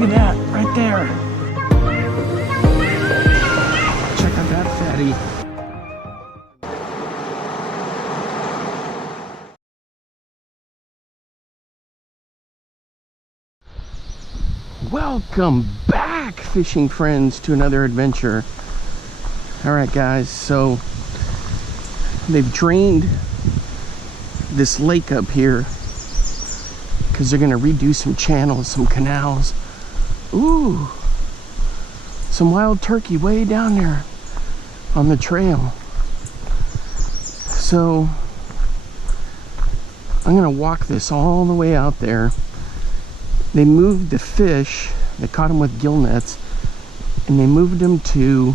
Look at that, right there. Check out that fatty. Welcome back, fishing friends, to another adventure. All right, guys, so they've drained this lake up here because they're gonna redo some channels, some canals. Ooh, some wild turkey way down there on the trail. So I'm gonna walk this all the way out there. They moved the fish, they caught them with gill nets, and they moved them to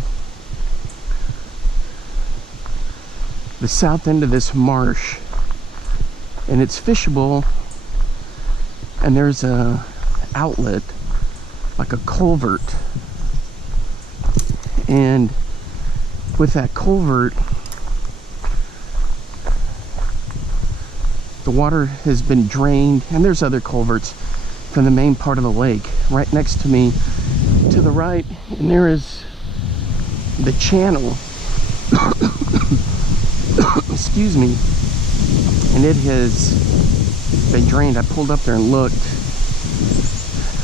the south end of this marsh. And it's fishable, and there's a outlet, like a culvert. And with that culvert, the water has been drained, and there's other culverts from the main part of the lake right next to me to the right, and there is the channel. Excuse me. And it has been drained. I pulled up there and looked,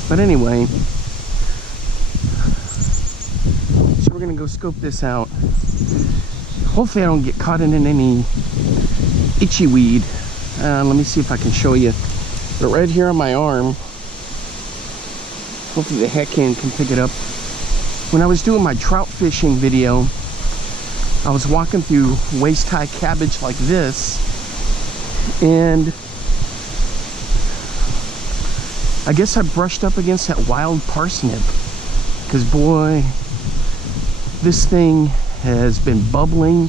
but anyway, so we're gonna go scope this out. Hopefully I don't get caught in any itchy weed. Let me see if I can show you. But right here on my arm, hopefully the heck can pick it up. When I was doing my trout fishing video, I was walking through waist-high cabbage like this, and I guess I brushed up against that wild parsnip, because boy, this thing has been bubbling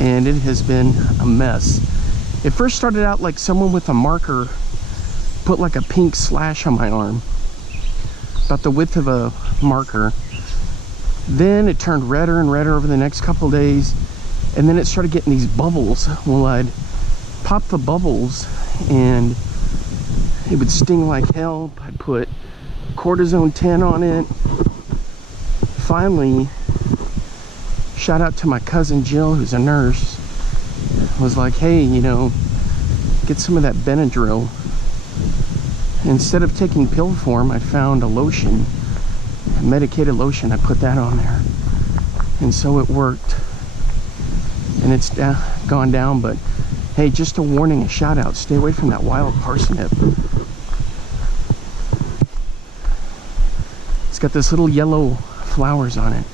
and it has been a mess. It first started out like someone with a marker put like a pink slash on my arm, about the width of a marker. Then it turned redder and redder over the next couple of days, and then it started getting these bubbles. Well, I'd pop the bubbles and it would sting like hell. I'd put cortisone 10 on it. Finally, shout out to my cousin Jill, who's a nurse, was like, hey, you know, get some of that Benadryl. Instead of taking pill form, I found a lotion, a medicated lotion. I put that on there, and so it worked, and it's gone down. But hey, just a warning, a shout out, stay away from that wild parsnip. It's got this little yellow flowers on it.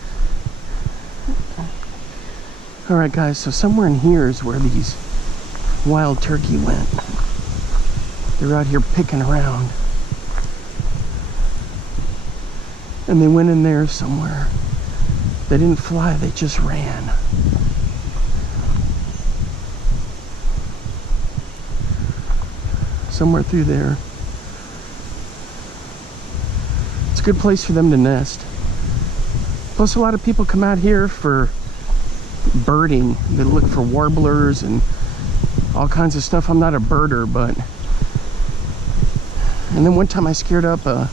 All right, guys, so somewhere in here is where these wild turkey went. They're out here picking around, and they went in there somewhere. They didn't fly, they just ran. Somewhere through there. It's a good place for them to nest. Plus, a lot of people come out here for birding. They look for warblers and all kinds of stuff. I'm not a birder, but... And then one time I scared up a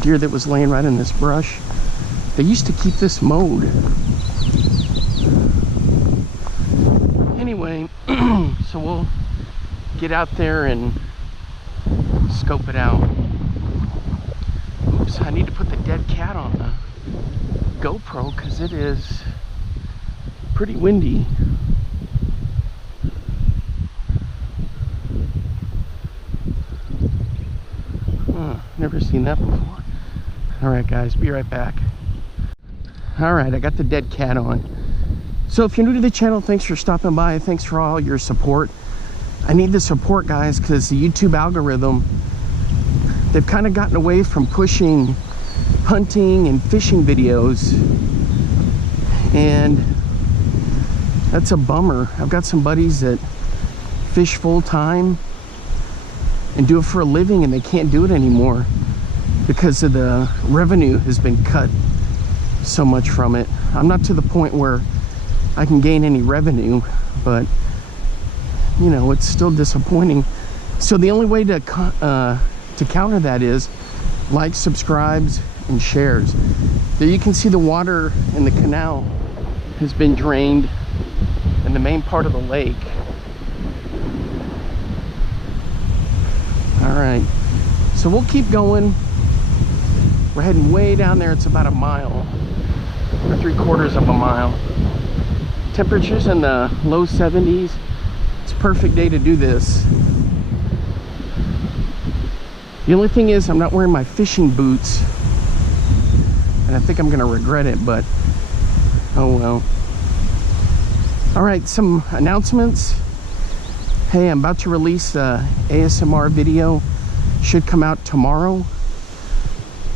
deer that was laying right in this brush. They used to keep this mowed. Anyway, so we'll get out there and scope it out. Oops, I need to put the dead cat on the GoPro because it is pretty windy. Never seen that before. All right, guys, be right back. All right, I got the dead cat on. So if you're new to the channel, thanks for stopping by. Thanks for all your support. I need the support, guys, because the YouTube algorithm, they've kind of gotten away from pushing hunting and fishing videos, and that's a bummer. I've got some buddies that fish full-time and do it for a living, and they can't do it anymore because of the revenue has been cut so much from it. I'm not to the point where I can gain any revenue, but you know, it's still disappointing. So the only way to to counter that is likes, subscribes, and shares. There you can see the water in the canal has been drained in the main part of the lake. All right, so we'll keep going. We're heading way down there. It's about a mile or 3/4 of a mile. Temperatures in the low 70s. It's a perfect day to do this. The only thing is I'm not wearing my fishing boots, and I think I'm gonna regret it, but oh well. All right, some announcements. Hey, I'm about to release a ASMR video. Should come out tomorrow.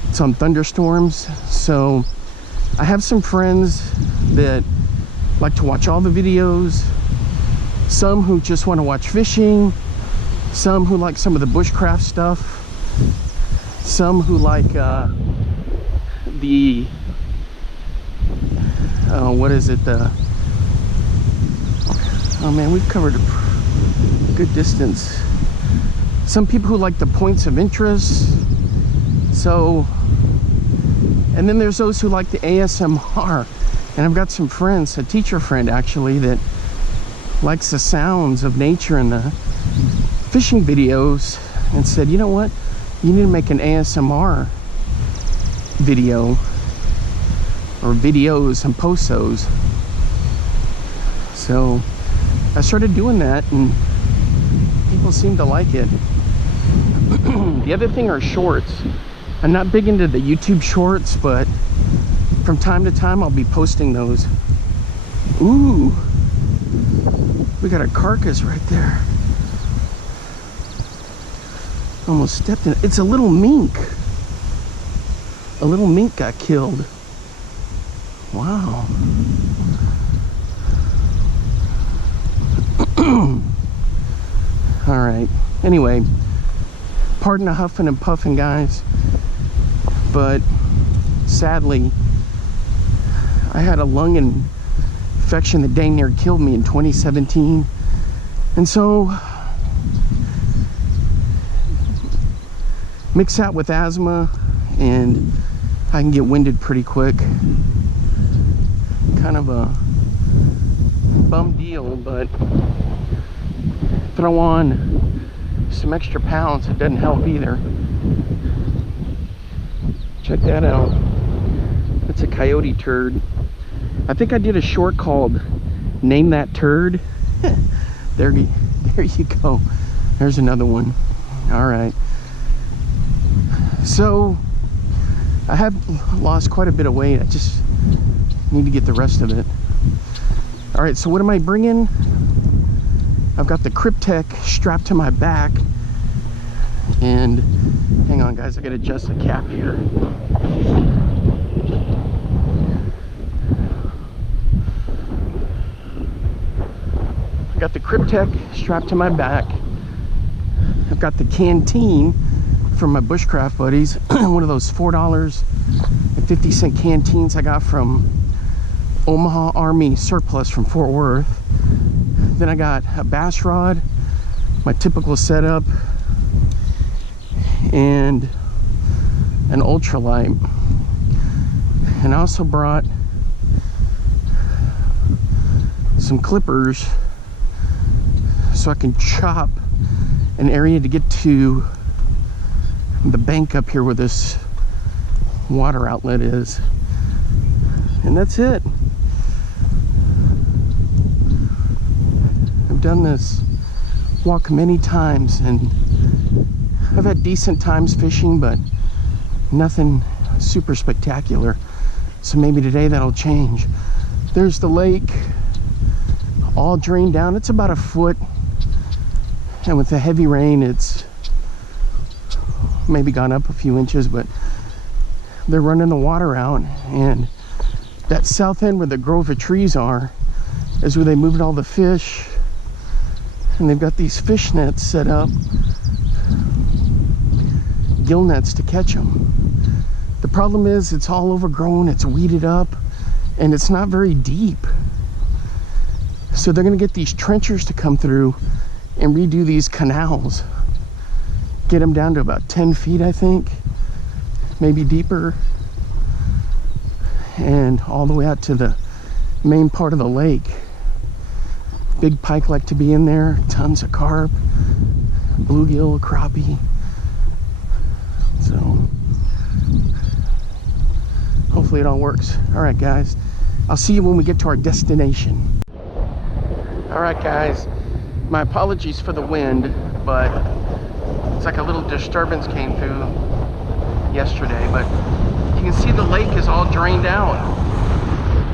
It's on thunderstorms. So I have some friends that like to watch all the videos, some who just want to watch fishing, some who like some of the bushcraft stuff, some who like what is it, oh man, we've covered a good distance. Some people who like the points of interest. So, and then there's those who like the ASMR. And I've got some friends, a teacher friend actually, that likes the sounds of nature in the fishing videos, and said, you know what, you need to make an ASMR video or videos and post those. So I started doing that and people seem to like it. The other thing are shorts. I'm not big into the YouTube shorts, but from time to time I'll be posting those. Ooh, we got a carcass right there. Almost stepped in it. It's a little mink. A little mink got killed. Wow. All right, anyway, pardon the huffing and puffing, guys, but sadly I had a lung infection that dang near killed me in 2017, and so mix that with asthma and I can get winded pretty quick. Kind of a bum deal, but throw on some extra pounds, it doesn't help either. Check that out. That's a coyote turd. I think I did a short called Name That Turd. there you go. There's another one. All right. So I have lost quite a bit of weight. I just need to get the rest of it. All right, so what am I bringing? I've got the Kryptek strapped to my back, and hang on guys, I gotta adjust the cap here. I got the Kryptek strapped to my back. I've got the canteen from my bushcraft buddies, one of those $4.50 canteens I got from Omaha Army surplus from Fort Worth. Then I got a bass rod, my typical setup, and an ultralight. And I also brought some clippers so I can chop an area to get to the bank up here where this water outlet is. And that's it. I've done this walk many times and I've had decent times fishing, but nothing super spectacular. So maybe today that'll change. There's the lake all drained down. It's about a foot, and with the heavy rain it's maybe gone up a few inches, but they're running the water out. And that south end where the grove of trees are is where they moved all the fish, and they've got these fish nets set up, gill nets to catch them. The problem is it's all overgrown, it's weeded up, and it's not very deep. So they're gonna get these trenchers to come through and redo these canals. get them down to about 10 feet, I think, maybe deeper, and all the way out to the main part of the lake. Big pike like to be in there, tons of carp, bluegill, crappie. So hopefully it all works. All right, guys, I'll see you when we get to our destination. All right, guys, my apologies for the wind, but it's like a little disturbance came through yesterday, but you can see the lake is all drained out.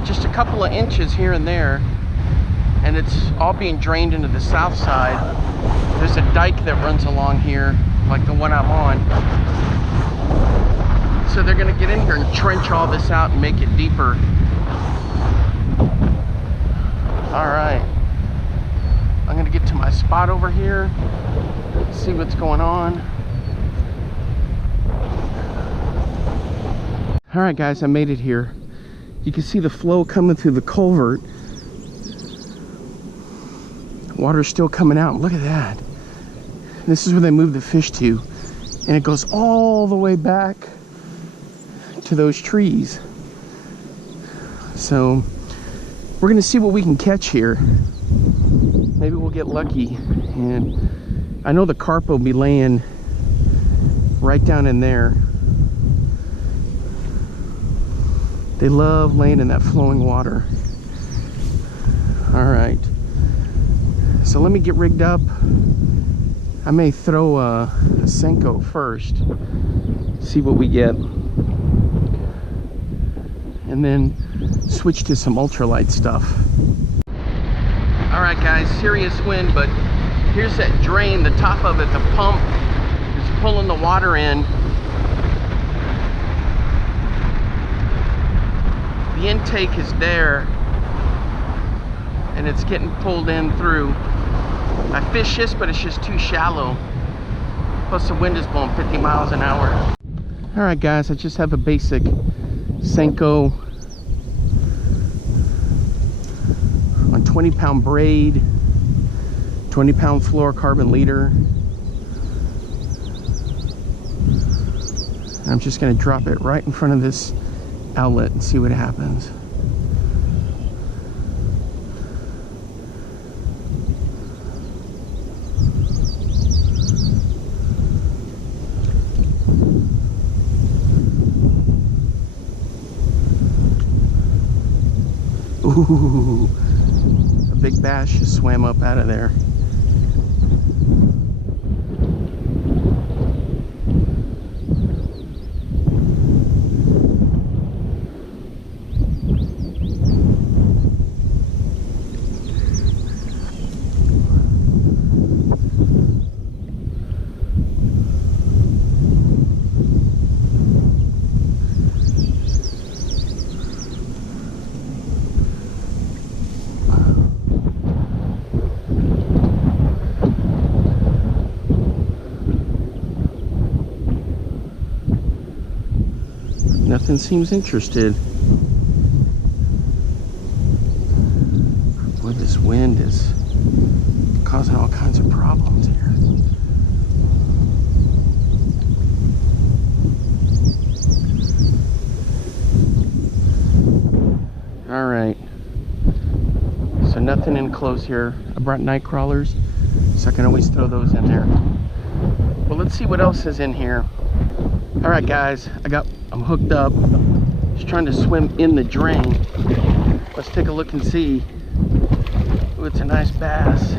Just a couple of inches here and there, and it's all being drained into the south side. There's a dike that runs along here, like the one I'm on. So they're gonna get in here and trench all this out and make it deeper. All right, I'm gonna get to my spot over here, see what's going on. All right, guys, I made it here. You can see the flow coming through the culvert. Water's still coming out. Look at that. This is where they move the fish to, and it goes all the way back to those trees. So we're gonna see what we can catch here. Maybe we'll get lucky, and I know the carp will be laying right down in there. They love laying in that flowing water. All right, so let me get rigged up. I may throw a Senko first, see what we get, and then switch to some ultralight stuff. All right, guys, serious wind, but here's that drain, the top of it, the pump is pulling the water in. The intake is there, and it's getting pulled in through. I fish this, but it's just too shallow. Plus the wind is blowing 50 miles an hour. All right, guys, I just have a basic Senko on 20-pound braid, 20-pound fluorocarbon leader. And I'm just gonna drop it right in front of this outlet and see what happens. Ooh, a big bass just swam up out of there. Nothing seems interested. Boy, this wind is causing all kinds of problems here. All right, so nothing in close here. I brought night crawlers, so I can always throw those in there. Well, let's see what else is in here. All right, guys, I'm hooked up, just trying to swim in the drain. Let's take a look and see. Ooh, it's a nice bass.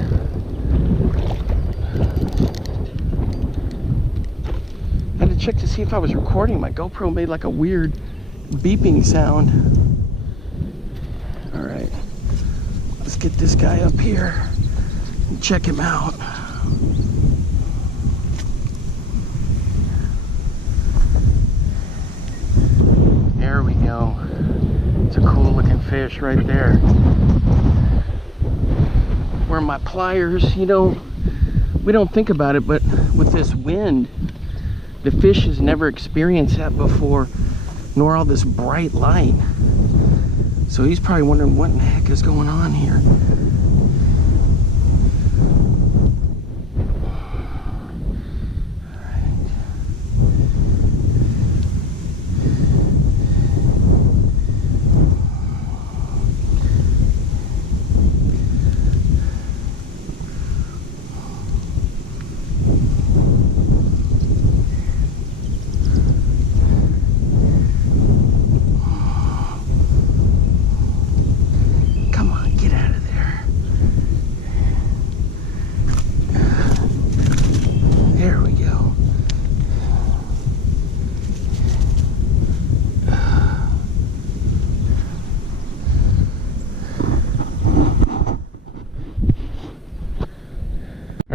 I had to check to see if I was recording. My GoPro made like a weird beeping sound. All right, let's get this guy up here and check him out. There we go. It's a cool looking fish right there. Where my pliers, you know, we don't think about it, but with this wind, the fish has never experienced that before, nor all this bright light. So he's probably wondering what in the heck is going on here.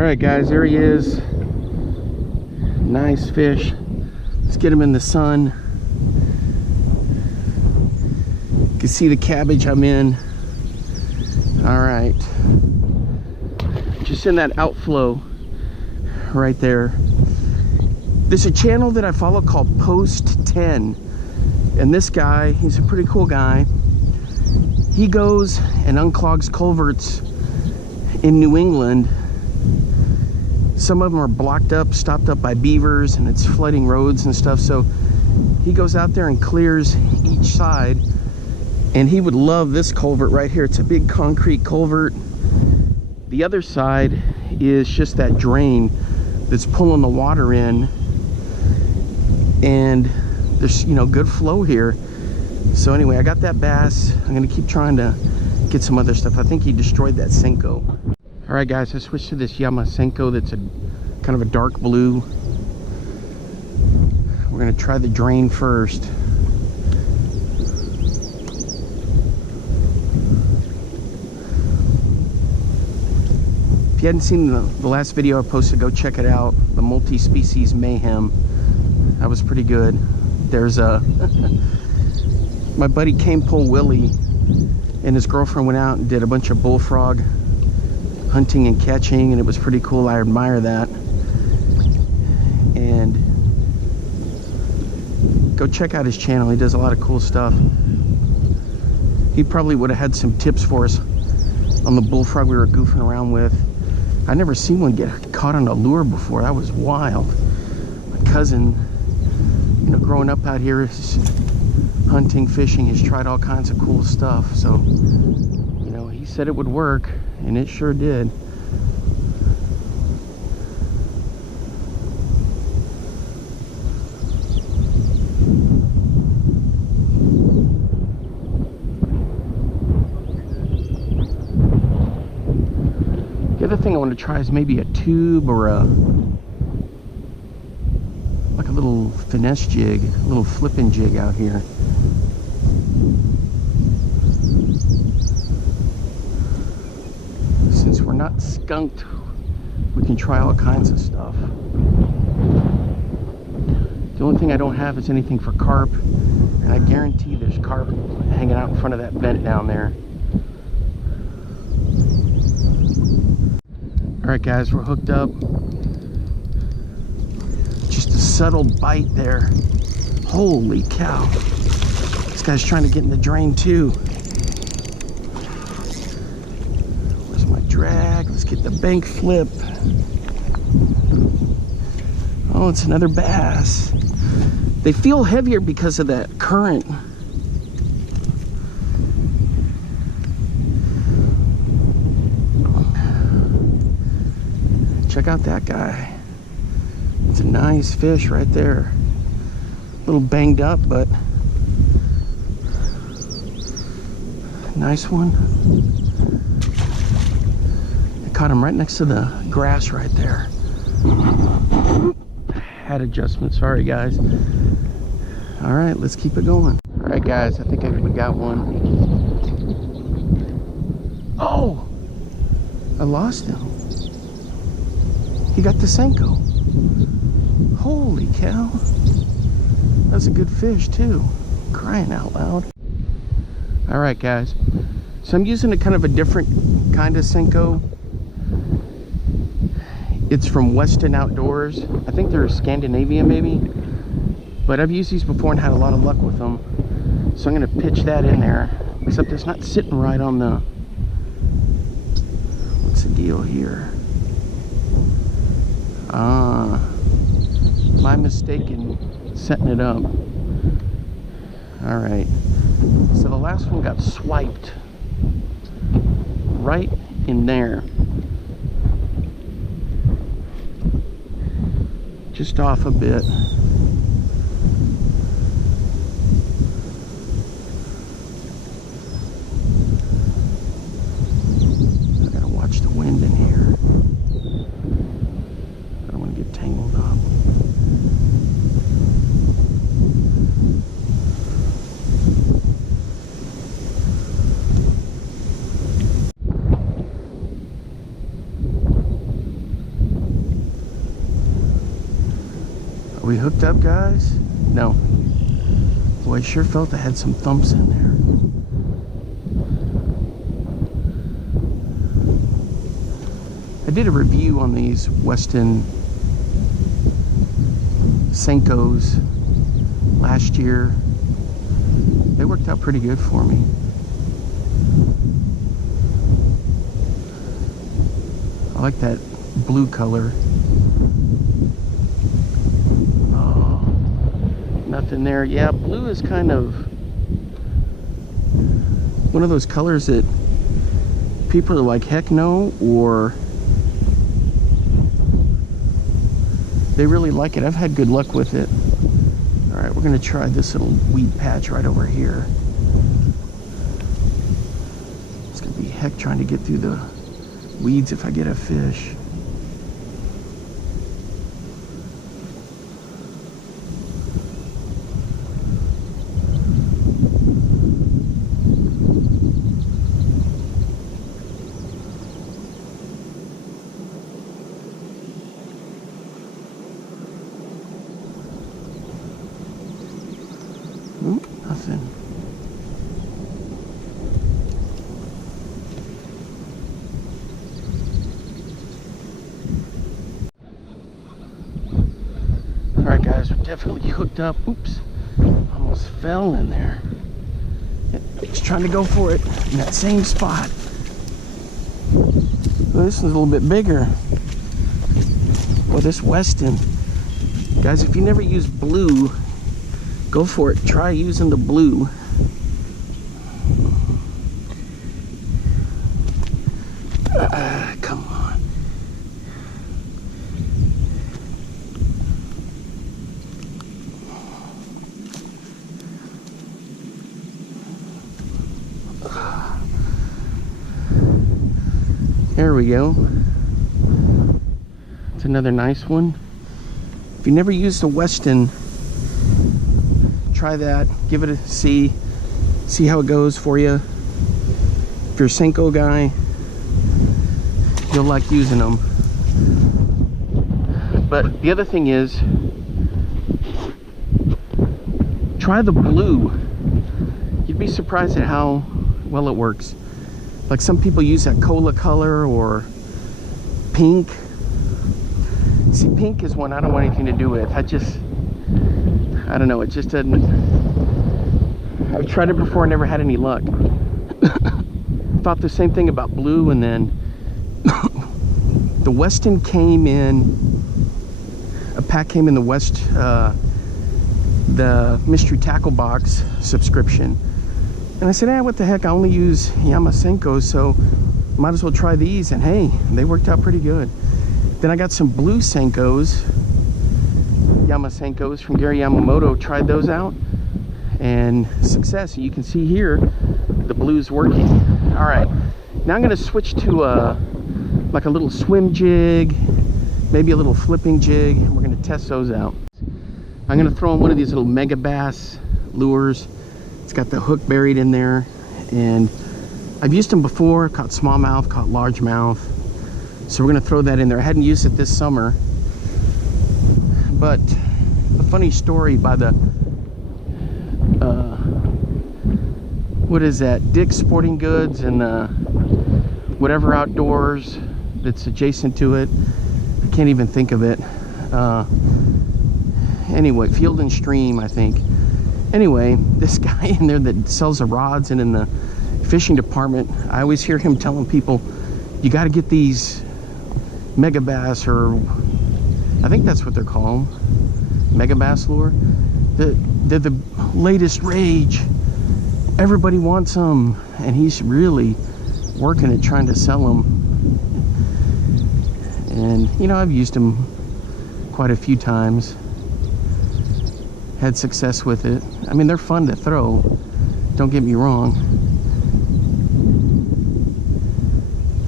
All right, guys, there he is. Nice fish. Let's get him in the sun. You can see the cabbage I'm in. All right. Just in that outflow right there. There's a channel that I follow called Post 10. And this guy, he's a pretty cool guy. He goes and unclogs culverts in New England. Some of them are blocked up, stopped up by beavers, and it's flooding roads and stuff. So he goes out there and clears each side. And he would love this culvert right here. It's a big concrete culvert. The other side is just that drain that's pulling the water in. And there's, you know, good flow here. So anyway, I got that bass. I'm gonna keep trying to get some other stuff. I think he destroyed that Senko. All right, guys, I switched to this Yama Senko that's a kind of a dark blue. We're gonna try the drain first. If you hadn't seen the last video I posted, go check it out. The multi-species mayhem. That was pretty good. There's a my buddy Cane Pole Willie and his girlfriend went out and did a bunch of bullfrog hunting and catching, and it was pretty cool. I admire that. And go check out his channel. He does a lot of cool stuff. He probably would have had some tips for us on the bullfrog we were goofing around with. I never seen one get caught on a lure before. That was wild. My cousin, you know, growing up out here, hunting, fishing, he's tried all kinds of cool stuff. So, you know, he said it would work, and it sure did. The other thing I want to try is maybe a tube or like a little finesse jig, a little flipping jig out here. Since we're not skunked, we can try all kinds of stuff. The only thing I don't have is anything for carp, and I guarantee there's carp hanging out in front of that vent down there. Alright, guys, we're hooked up. Just a subtle bite there. Holy cow. This guy's trying to get in the drain too. Where's my drag? Let's get the bank flip. Oh, it's another bass. They feel heavier because of that current. Check out that guy. It's a nice fish right there. A little banged up, but nice one. I caught him right next to the grass right there. Had adjustment, sorry guys. All right, let's keep it going. All right, guys, I think we got one. Oh, I lost him. He got the Senko. Holy cow. That's a good fish too. Crying out loud. All right, guys. So I'm using a kind of a different kind of Senko. It's from Weston Outdoors. I think they're Scandinavian maybe. But I've used these before and had a lot of luck with them. So I'm gonna pitch that in there. Except it's not sitting right on the... What's the deal here? My mistake in setting it up. All right, so the last one got swiped right in there, just off a bit. I gotta watch the wind in here. I don't want to get tangled up. we hooked up, guys? No. Boy, I sure felt I had some thumps in there. I did a review on these Weston Senkos last year. They worked out pretty good for me. I like that blue color. Oh, nothing there. Yeah, blue is kind of one of those colors that people are like, heck no, or they really like it. I've had good luck with it. All right, we're gonna try this little weed patch right over here. It's gonna be heck trying to get through the weeds if I get a fish. Nothing. Alright guys, we're definitely hooked up. Oops, almost fell in there. Just trying to go for it in that same spot. Well, this one's a little bit bigger. Well, this Weston. Guys, if you never use blue, go for it. Try using the blue. Come on. There we go. It's another nice one. If you never used a Weston, try that. Give it a see how it goes for you. If you're a Senko guy, you'll like using them. But the other thing is, try the blue. You'd be surprised at how well it works. Like some people use that cola color or pink. See, pink is one I don't want anything to do with. I don't know, it just doesn't. I've tried it before, never had any luck. Thought the same thing about blue, and then the Weston came in, a pack came in the the Mystery Tackle Box subscription. And I said, what the heck, I only use Yama Senkos, so might as well try these. And hey, they worked out pretty good. Then I got some blue Senkos, Yama Senkos from Gary Yamamoto, tried those out, and success. You can see here, the blue's working. All right, now I'm gonna switch to like a little swim jig, maybe a little flipping jig, and we're gonna test those out. I'm gonna throw in one of these little Megabass lures. It's got the hook buried in there, and I've used them before, caught smallmouth, caught largemouth. So we're gonna throw that in there. I hadn't used it this summer, but a funny story by the, what is that? Dick's Sporting Goods and whatever outdoors that's adjacent to it. I can't even think of it. Anyway, Field and Stream, I think. Anyway, this guy in there that sells the rods, and in the fishing department, I always hear him telling people, you got to get these Megabass, or I think that's what they're called, Megabass lure. They're the latest rage. Everybody wants them, and he's really working at trying to sell them. And you know, I've used them quite a few times, had success with it. I mean, they're fun to throw, don't get me wrong.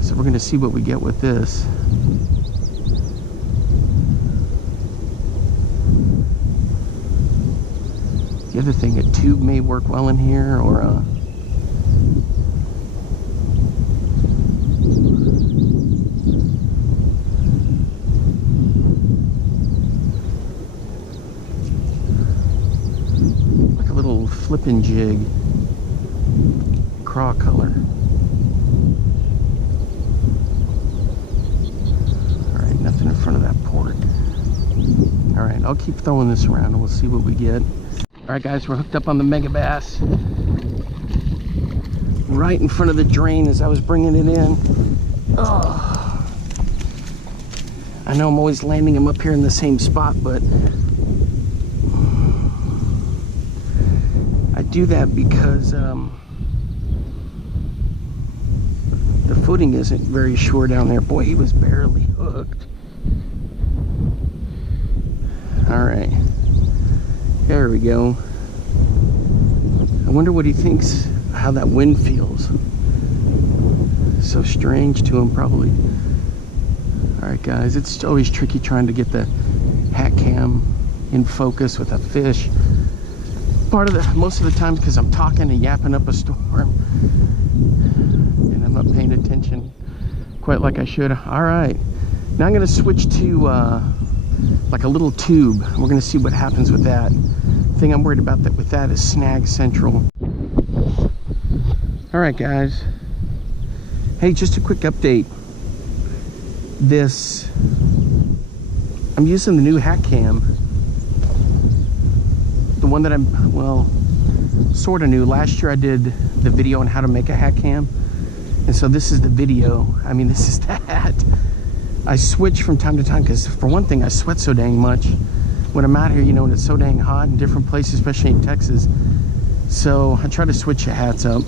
So we're gonna see what we get with this. The other thing, a tube may work well in here, or a flipping jig. Craw color. Alright, nothing in front of that port. Alright, I'll keep throwing this around and we'll see what we get. Alright guys, we're hooked up on the Megabass. Right in front of the drain as I was bringing it in. Oh. I know I'm always landing them up here in the same spot, but I do that because the footing isn't very sure down there. Boy, he was barely hooked. All right, there we go. I wonder what he thinks, how that wind feels. So strange to him, probably. All right, guys, it's always tricky trying to get the hat cam in focus with a fish. Most of the time because I'm talking and yapping up a storm and I'm not paying attention quite like I should. All right, now I'm going to switch to like a little tube. We're going to see what happens with that. The thing I'm worried about with that is Snag Central. All right, guys. Hey, just a quick update. I'm using the new hat cam. The one that I'm, well, sort of new. Last year I did the video on how to make a hat cam. And so this is the video. I mean, this is the hat. I switch from time to time because, for one thing, I sweat so dang much when I'm out here, you know, and it's so dang hot in different places, especially in Texas. So I try to switch the hats up.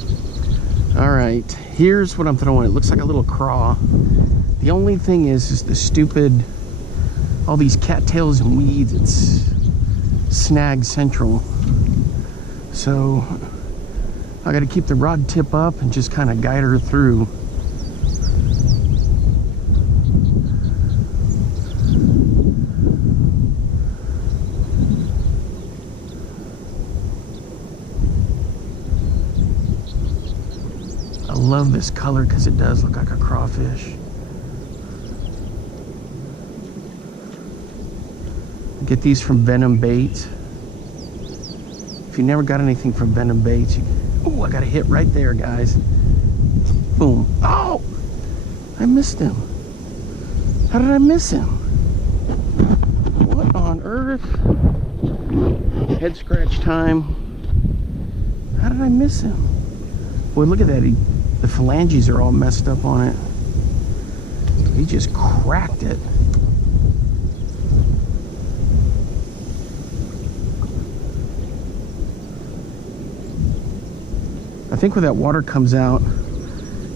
All right, here's what I'm throwing. It looks like a little craw. The only thing is the stupid, all these cattails and weeds. It's Snag Central. So I got to keep the rod tip up and just kind of guide her through. I love this color because it does look like a crawfish. Get these from Venom Baits. If you never got anything from Venom Baits, oh, I got a hit right there, guys. Boom. Oh, I missed him. How did I miss him? What on earth? Head scratch time. How did I miss him? Boy, look at that. The phalanges are all messed up on it. He just cracked it. I think when that water comes out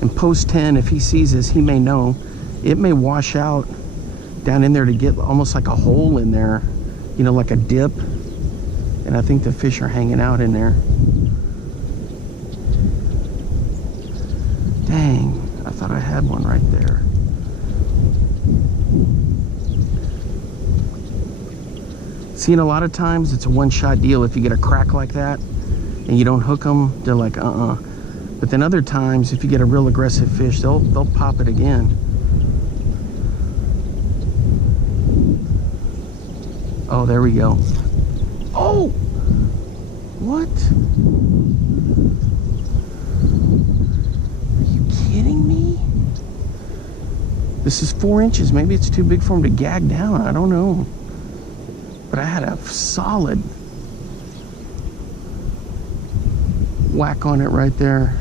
in post 10, if he sees this, he may know. It may wash out down in there to get almost like a hole in there, you know, like a dip. And I think the fish are hanging out in there. Dang, I thought I had one right there. See, and a lot of times it's a one-shot deal. If you get a crack like that and you don't hook them, they're like, But then other times, if you get a real aggressive fish, they'll pop it again. Oh, there we go. Oh! What? Are you kidding me? This is 4 inches. Maybe it's too big for him to gag down. I don't know. But I had a solid whack on it right there.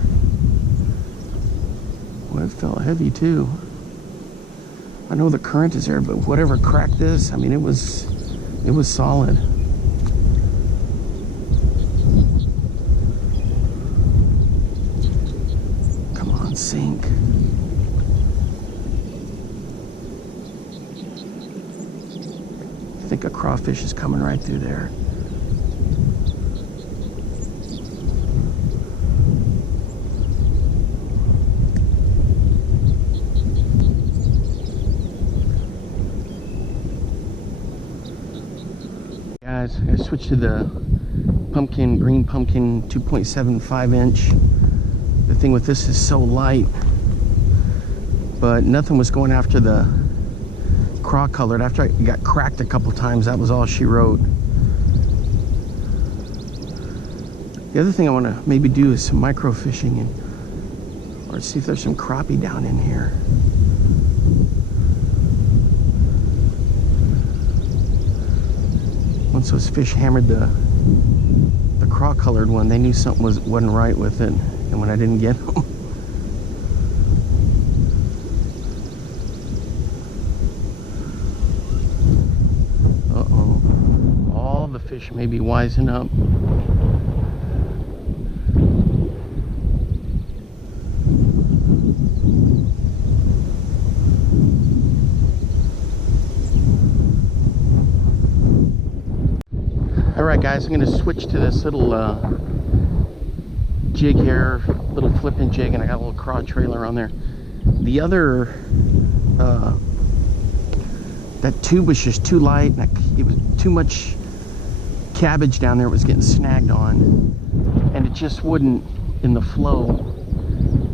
Well, it felt heavy too. I know the current is there, but whatever cracked this, I mean, it was solid. Come on, sink. I think a crawfish is coming right through there. Guys, I switched to the green pumpkin 2.75 inch. The thing with this is so light, but nothing was going after the craw colored. After I got cracked a couple times, that was all she wrote. The other thing I want to maybe do is some micro fishing and or see if there's some crappie down in here. Once those fish hammered the craw-colored one, they knew something wasn't right with it. And when I didn't get them, all the fish may be wising up. Alright guys, I'm going to switch to this little jig here, little flipping jig, and I got a little craw trailer on there. The other, that tube was just too light, and it was too much cabbage down there. It was getting snagged on, and it just wouldn't in the flow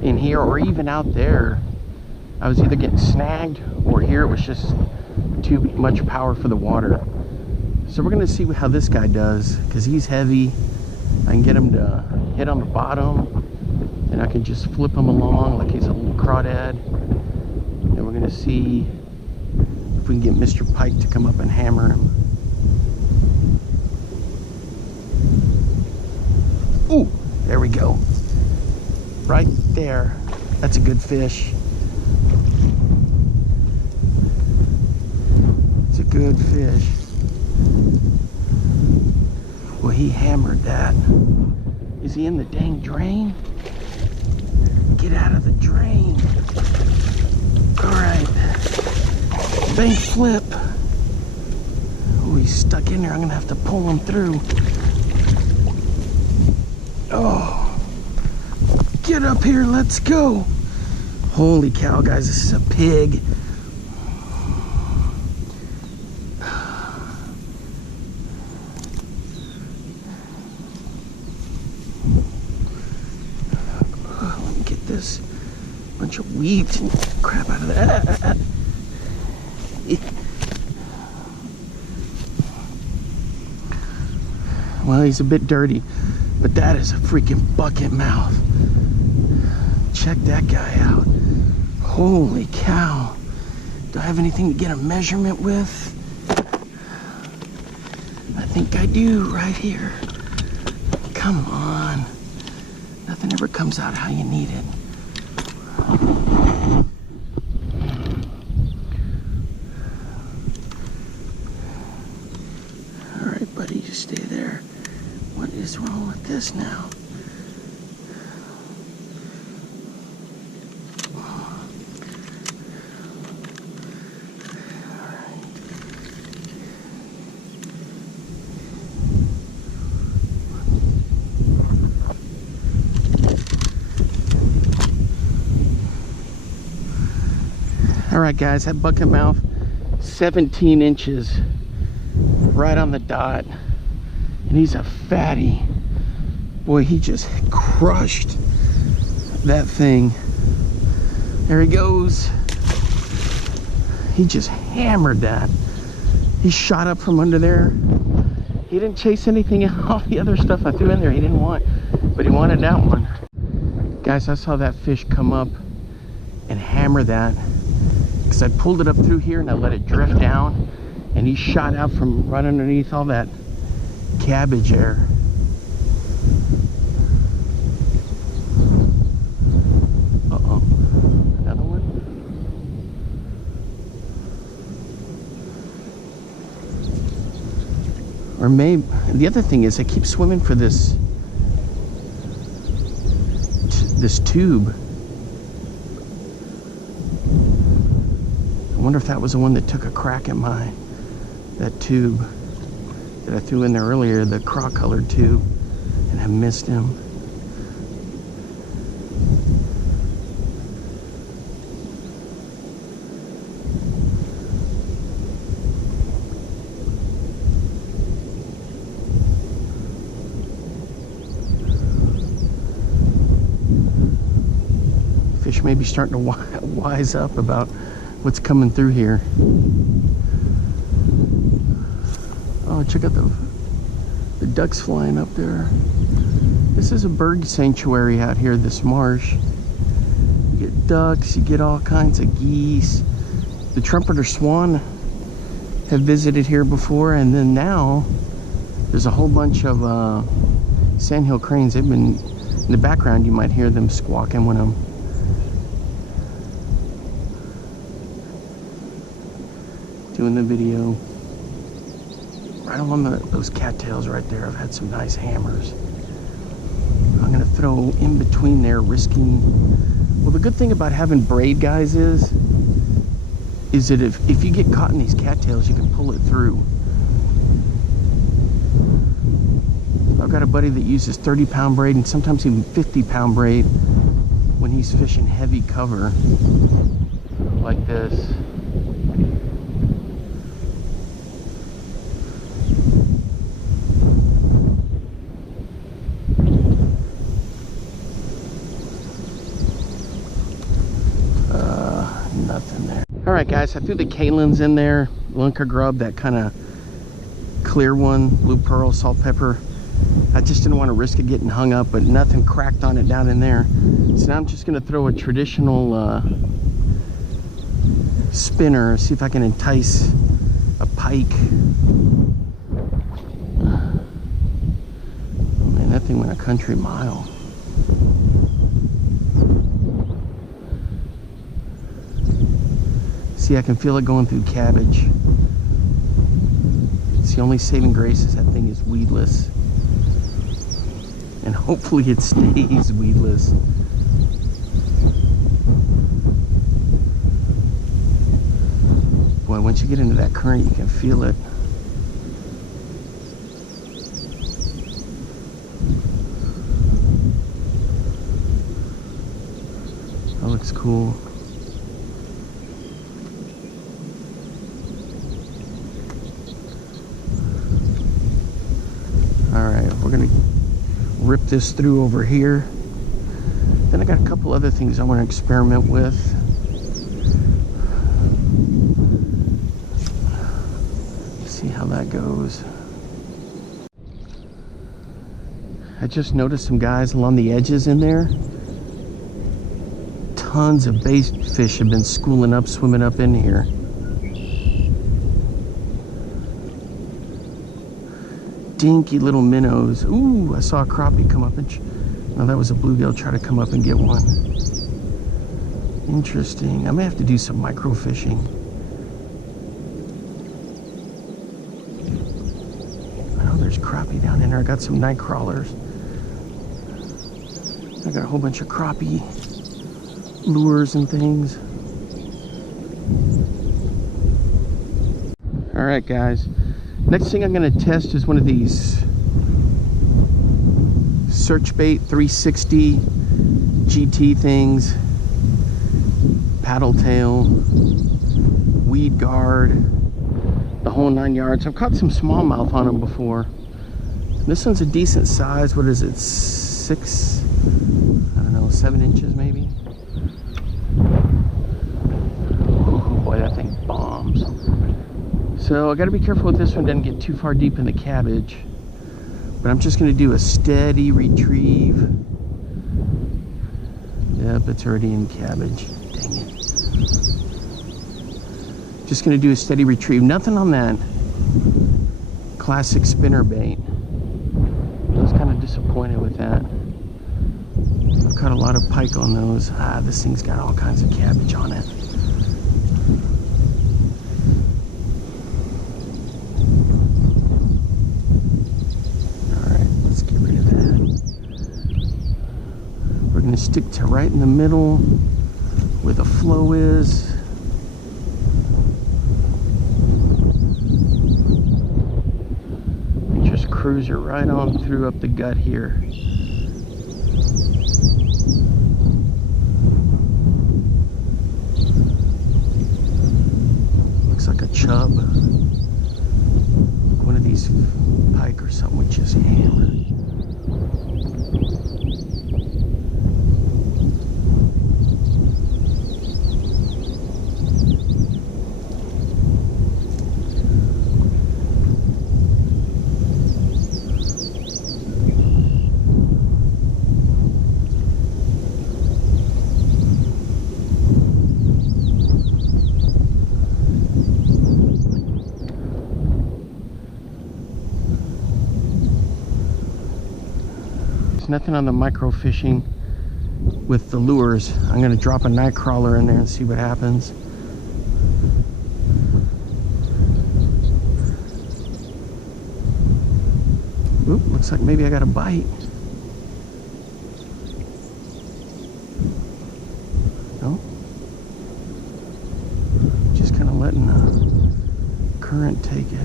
in here or even out there. I was either getting snagged or here it was just too much power for the water. So we're going to see how this guy does, because he's heavy. I can get him to hit on the bottom, and I can just flip him along like he's a little crawdad. And we're going to see if we can get Mr. Pike to come up and hammer him. Ooh, there we go. Right there. That's a good fish. It's a good fish. Well, he hammered that. Is he in the dang drain? Get out of the drain. All right. Bank flip. Oh, he's stuck in there. I'm gonna have to pull him through. Oh, get up here. Let's go. Holy cow, guys, this is a pig. This bunch of weeds and crap out of that. Well, he's a bit dirty, but that is a freaking bucket mouth. Check that guy out. Holy cow. Do I have anything to get a measurement with? I think I do right here. Come on. Nothing ever comes out how you need it. All right, buddy, you stay there. What is wrong with this now? All right, guys, that bucket mouth, 17 inches, right on the dot, and he's a fatty. Boy, he just crushed that thing. There he goes. He just hammered that. He shot up from under there. He didn't chase anything, all the other stuff I threw in there he didn't want, but he wanted that one. Guys, I saw that fish come up and hammer that. I pulled it up through here and I let it drift down, and he shot out from right underneath all that cabbage there. Uh-oh, another one? Or maybe, the other thing is I keep swimming for this tube. I wonder if that was the one that took a crack at that tube that I threw in there earlier, the craw-colored tube, and I missed him. Fish may be starting to wise up about what's coming through here. Oh, check out the ducks flying up there. This is a bird sanctuary out here, this marsh. You get ducks, you get all kinds of geese. The trumpeter swan have visited here before, and then now there's a whole bunch of sandhill cranes. They've been in the background. You might hear them squawking when I'm doing the video. Right along those cattails right there, I've had some nice hammers. I'm gonna throw in between there, risking. Well, the good thing about having braid, guys, is that if you get caught in these cattails, you can pull it through. I've got a buddy that uses 30-pound braid and sometimes even 50-pound braid when he's fishing heavy cover like this. Nothing there. All right, guys, I threw the Kalins in there, Lunca grub, that kind of clear one, blue pearl, salt pepper. I just didn't want to risk it getting hung up, but nothing cracked on it down in there. So now I'm just going to throw a traditional spinner, see if I can entice a pike. Man, that thing went a country mile. See, I can feel it going through cabbage. It's the only saving grace is that thing is weedless. And hopefully it stays weedless. Boy, once you get into that current, you can feel it. That looks cool. We're gonna rip this through over here. Then I got a couple other things I want to experiment with. See how that goes. I just noticed some guys along the edges in there. Tons of bait fish have been schooling up, swimming up in here. Dinky little minnows. Ooh, I saw a crappie come up and no, that was a bluegill try to come up and get one. Interesting. I may have to do some micro fishing. I know there's crappie down in there. I got some night crawlers. I got a whole bunch of crappie lures and things. All right, guys. Next thing I'm going to test is one of these Search Bait 360 GT things, paddle tail, weed guard, the whole 9 yards. I've caught some smallmouth on them before. This one's a decent size. What is it? 6, I don't know, 7 inches maybe. Oh boy, that thing bombs. So I got to be careful with this one, doesn't get too far deep in the cabbage. But I'm just going to do a steady retrieve. Yep, it's already in cabbage. Dang it. Just going to do a steady retrieve. Nothing on that classic spinner bait. I was kind of disappointed with that. I've caught a lot of pike on those. This thing's got all kinds of cabbage on it. Stick to right in the middle where the flow is. And just cruise her right on through up the gut here. Looks like a chub. One of these pike or something we just hammered. There's nothing on the micro fishing with the lures. I'm gonna drop a night crawler in there and see what happens. Oop, looks like maybe I got a bite. No? Just kind of letting the current take it.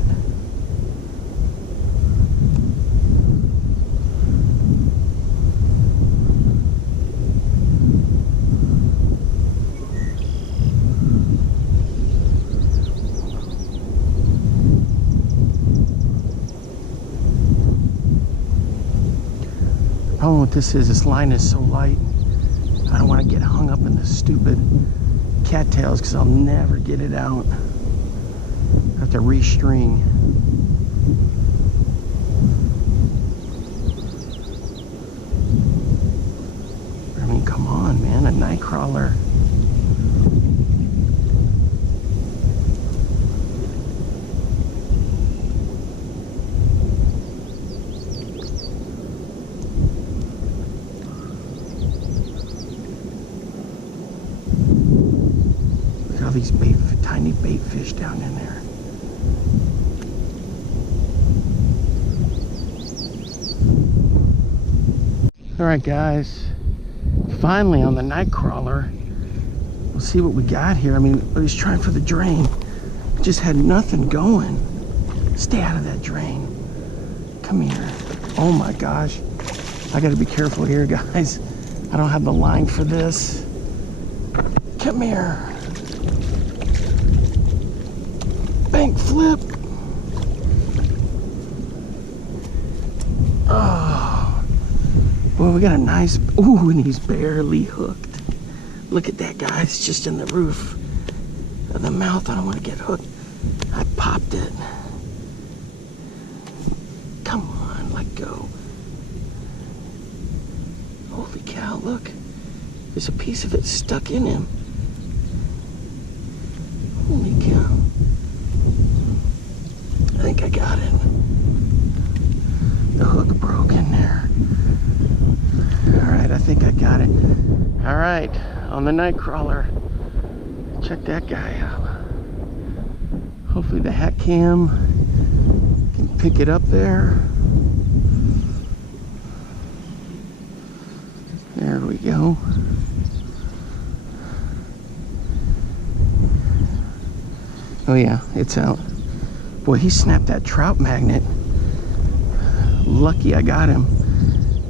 The problem with this line is so light. I don't want to get hung up in the stupid cattails because I'll never get it out. I have to restring. I mean, come on, man, a night crawler. All these tiny bait fish down in there. All right, guys, finally on the night crawler. We'll see what we got here. I mean, I was trying for the drain. I just had nothing going. Stay out of that drain. Come here. Oh my gosh. I gotta be careful here, guys. I don't have the line for this. Come here. Bank flip. Oh, well, we got a nice, ooh, and he's barely hooked. Look at that, guys, just in the roof of the mouth. I don't want to get hooked. I popped it. Come on, let go. Holy cow, look. There's a piece of it stuck in him. Holy cow. I think I got it. The hook broke in there. All right, I think I got it. All right, on the night crawler. Check that guy out. Hopefully the hat cam can pick it up there. There we go. Oh yeah, it's out. Boy, he snapped that trout magnet. Lucky I got him.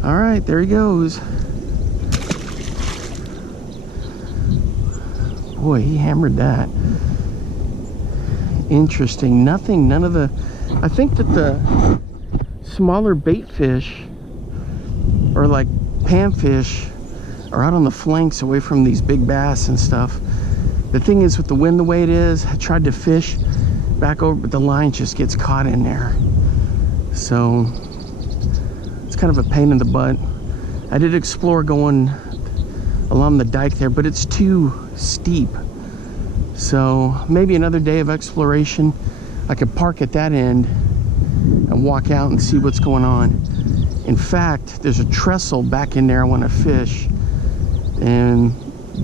All right, there he goes. Boy, he hammered that. Interesting. None of the... I think that the smaller bait fish, or like panfish, are out on the flanks away from these big bass and stuff. The thing is, with the wind the way it is, I tried to fish back over, but the line just gets caught in there. So it's kind of a pain in the butt. I did explore going along the dike there, but it's too steep. So maybe another day of exploration, I could park at that end and walk out and see what's going on. In fact, there's a trestle back in there I want to fish and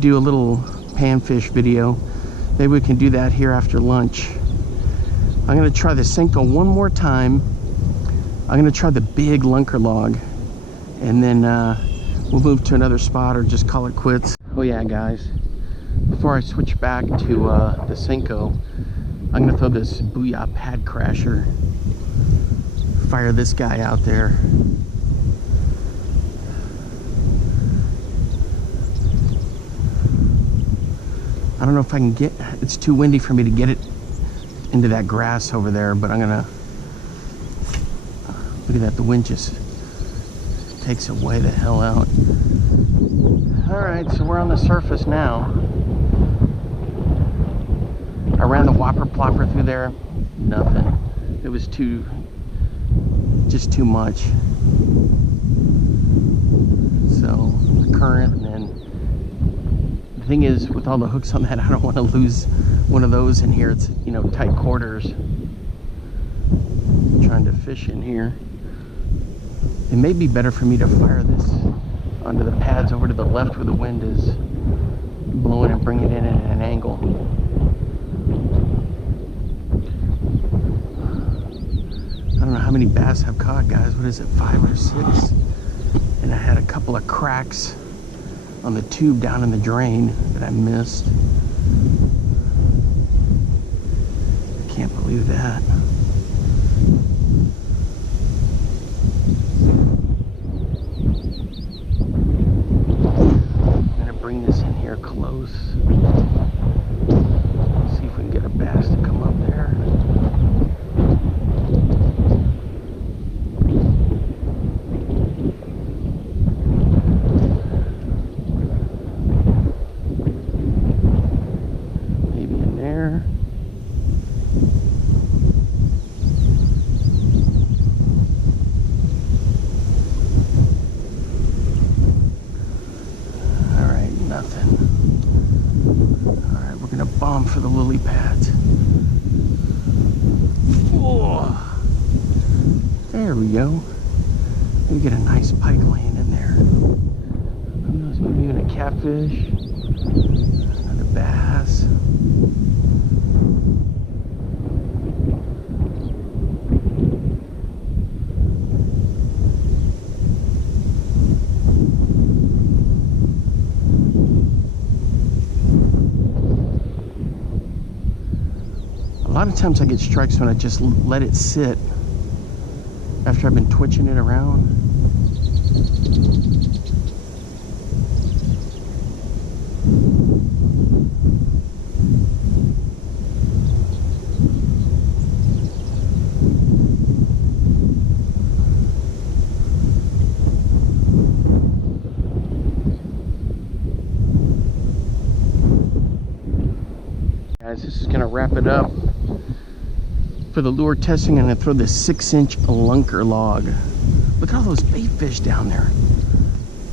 do a little panfish video. Maybe we can do that here after lunch. I'm going to try the Senko one more time. I'm going to try the big lunker log, and then we'll move to another spot or just call it quits. Oh yeah, guys, before I switch back to the Senko, I'm going to throw this Booyah Pad Crasher. Fire this guy out there. I don't know if I can get, it's too windy for me to get it into that grass over there, but I'm gonna, look at that, the wind just takes it way the hell out. All right, so we're on the surface now. I ran the whopper plopper through there, nothing. It was just too much. So the current, and then the thing is, with all the hooks on that, I don't want to lose one of those in here. It's, you know, tight quarters. I'm trying to fish in here. It may be better for me to fire this onto the pads over to the left where the wind is blowing and bring it in at an angle. I don't know how many bass I've caught, guys. What is it, 5 or 6? And I had a couple of cracks on the tube down in the drain that I missed. I can't believe that. I'm gonna bring this in here close. See if we can get a bass to come up there. Maybe in there. Bomb for the lily pads. Oh, there we go. We get a nice pike laying in there. Who knows, maybe even a catfish, another bass. A lot of times I get strikes when I just let it sit after I've been twitching it around. Guys, this is gonna wrap it up. For the lure testing, I'm going to throw this 6-inch lunker log. Look at all those bait fish down there.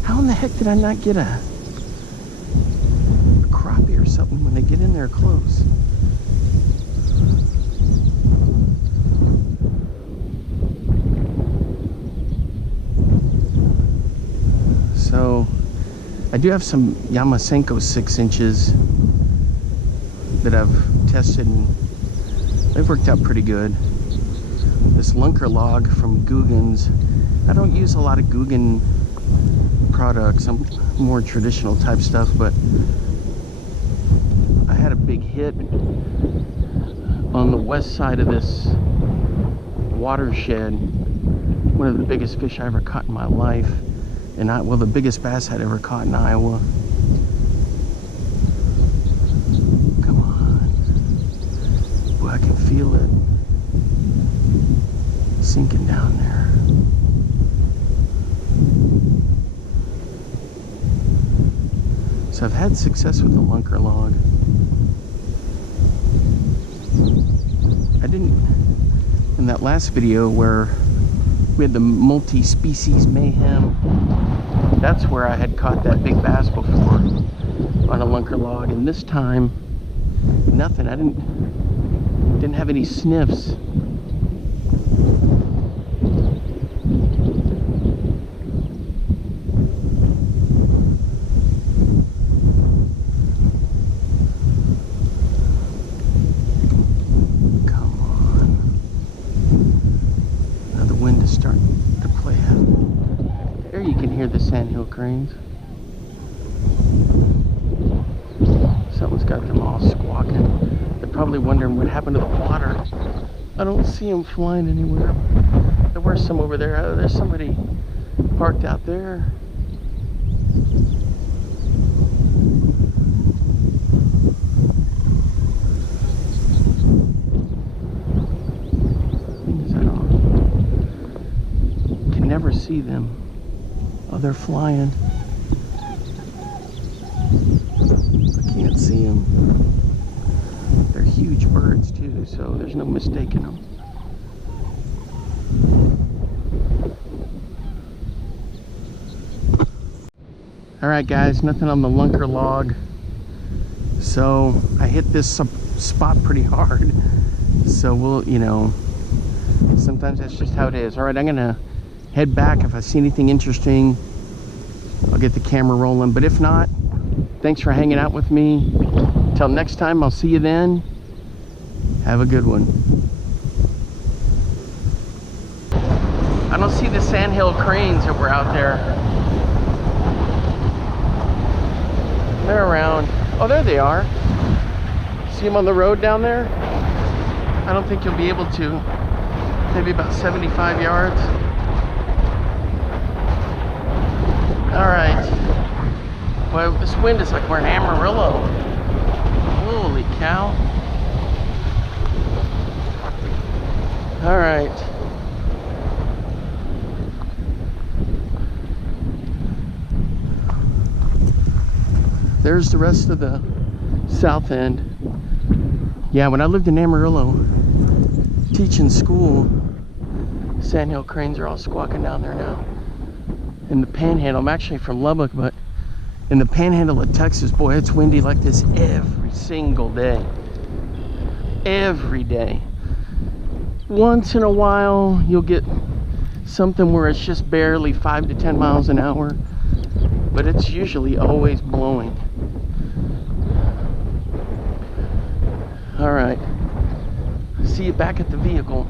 How in the heck did I not get a crappie or something when they get in there close? So I do have some Yamasenko 6 inches that I've tested, and they've worked out pretty good. This lunker log from Guggen's, I don't use a lot of Guggen products. I'm more traditional type stuff, but I had a big hit on the west side of this watershed. One of the biggest fish I ever caught in my life. And well, the biggest bass I'd ever caught in Iowa. I can feel it sinking down there. So I've had success with the lunker log. I didn't, in that last video where we had the multi-species mayhem, that's where I had caught that big bass before on a lunker log, and this time nothing. I didn't have any sniffs. Come on. Now the wind is starting to play out. There you can hear the sandhill cranes. Something's got them all squawking. They're probably wondering what happened to the water. I don't see them flying anywhere. There were some over there. Oh, there's somebody parked out there. Thing is, I can never see them. Oh, they're flying. I can't see them. They're huge birds too, so there's no mistaking them. Alright guys, nothing on the lunker log. So I hit this spot pretty hard. So we'll, you know, sometimes that's just how it is. Alright, I'm gonna head back. If I see anything interesting, I'll get the camera rolling. But if not, thanks for hanging out with me. Till next time, I'll see you then. Have a good one. I don't see the sandhill cranes that were out there. They're around. Oh, there they are. See them on the road down there? I don't think you'll be able to. Maybe about 75 yards. All right. Well, this wind is like we're in Amarillo. Holy cow. All right. There's the rest of the south end. Yeah, when I lived in Amarillo, teaching school, sandhill cranes are all squawking down there now. In the panhandle, I'm actually from Lubbock, but in the panhandle of Texas, boy, it's windy like this every single day. Every day. Once in a while, you'll get something where it's just barely 5 to 10 miles an hour, but it's usually always blowing. All right, see you back at the vehicle.